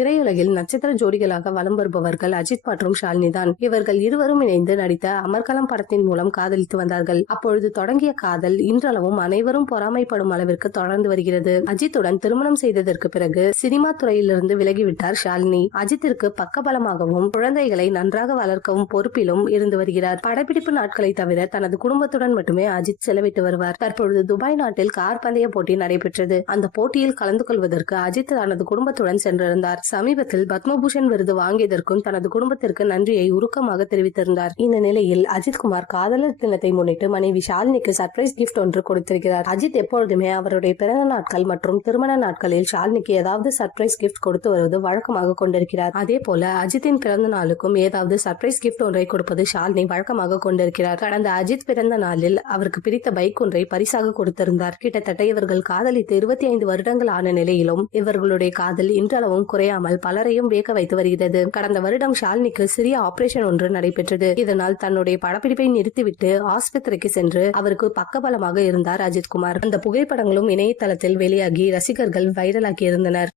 திரையுலகில் நட்சத்திர ஜோடிகளாக வலம் வருபவர்கள் அஜித் மற்றும் ஷாலினி தான். இவர்கள் இருவரும் இணைந்து நடித்த அமர்கலம் படத்தின் மூலம் காதலித்து வந்தார்கள். அப்பொழுது தொடங்கிய காதல் இன்றளவும் அனைவரும் பொறாமைப்படும் அளவிற்கு தொடர்ந்து வருகிறது. அஜித்துடன் திருமணம் செய்ததற்கு பிறகு சினிமா துறையிலிருந்து விலகிவிட்டார் ஷாலினி. அஜித்திற்கு பக்கபலமாகவும் குழந்தைகளை நன்றாக வளர்க்கவும் பொறுப்பிலும் இருந்து வருகிறார். படப்பிடிப்பு நாட்களை தவிர தனது குடும்பத்துடன் மட்டுமே அஜித் செலவிட்டு வருவார். தற்பொழுது துபாய் நாட்டில் கார் பந்தய போட்டி நடைபெற்றது. அந்த போட்டியில் கலந்து கொள்வதற்கு அஜித் தனது குடும்பத்துடன் சென்றிருந்தார். சமீபத்தில் பத்மபூஷன் விருது வாங்கியதற்கும் தனது குடும்பத்திற்கு நன்றியை உருக்கமாக தெரிவித்திருந்தார். இந்த நிலையில் அஜித்குமார் காதலர் தினத்தை முன்னிட்டு மனைவி ஷாலினிக்கு சர்ப்ரைஸ் கிஃப்ட் ஒன்று கொடுத்திருக்கிறார். அஜித் எப்பொழுதுமே அவருடைய பிறந்த நாட்கள் மற்றும் திருமண நாட்களில் ஷாலினிக்கு ஏதாவது சர்ப்ரைஸ் கிஃப்ட் கொடுத்து வருவது வழக்கமாக கொண்டிருக்கிறார். அதே போல அஜித்தின் பிறந்த நாளுக்கும் ஏதாவது சர்ப்ரைஸ் கிஃப்ட் ஒன்றை கொடுப்பது ஷாலினி வழக்கமாக கொண்டிருக்கிறார். கடந்த அஜித் பிறந்த நாளில் அவருக்கு பிடித்த பைக் ஒன்றை பரிசாக கொடுத்திருந்தார். கிட்டத்தட்ட இவர்கள் காதலித்து 25 வருடங்கள் ஆன நிலையிலும் இவர்களுடைய காதல் இன்றளவும் குறையாமல் பலரையும் வியக்க வைத்து வருகிறது. கடந்த வருடம் ஷாலினிக்கு சிறிய ஆபரேஷன் ஒன்று நடைபெற்றது. இதனால் தன்னுடைய படப்பிடிப்பை நிறுத்திவிட்டு ஆஸ்பத்திரிக்கு சென்று அவருக்கு பக்கபலமாக இருந்தார் அஜித்குமார். அந்த புகைப்படங்களும் இணையதளத்தில் வெளியாகி ரசிகர்கள் வைரலாக்கி இருந்தனர்.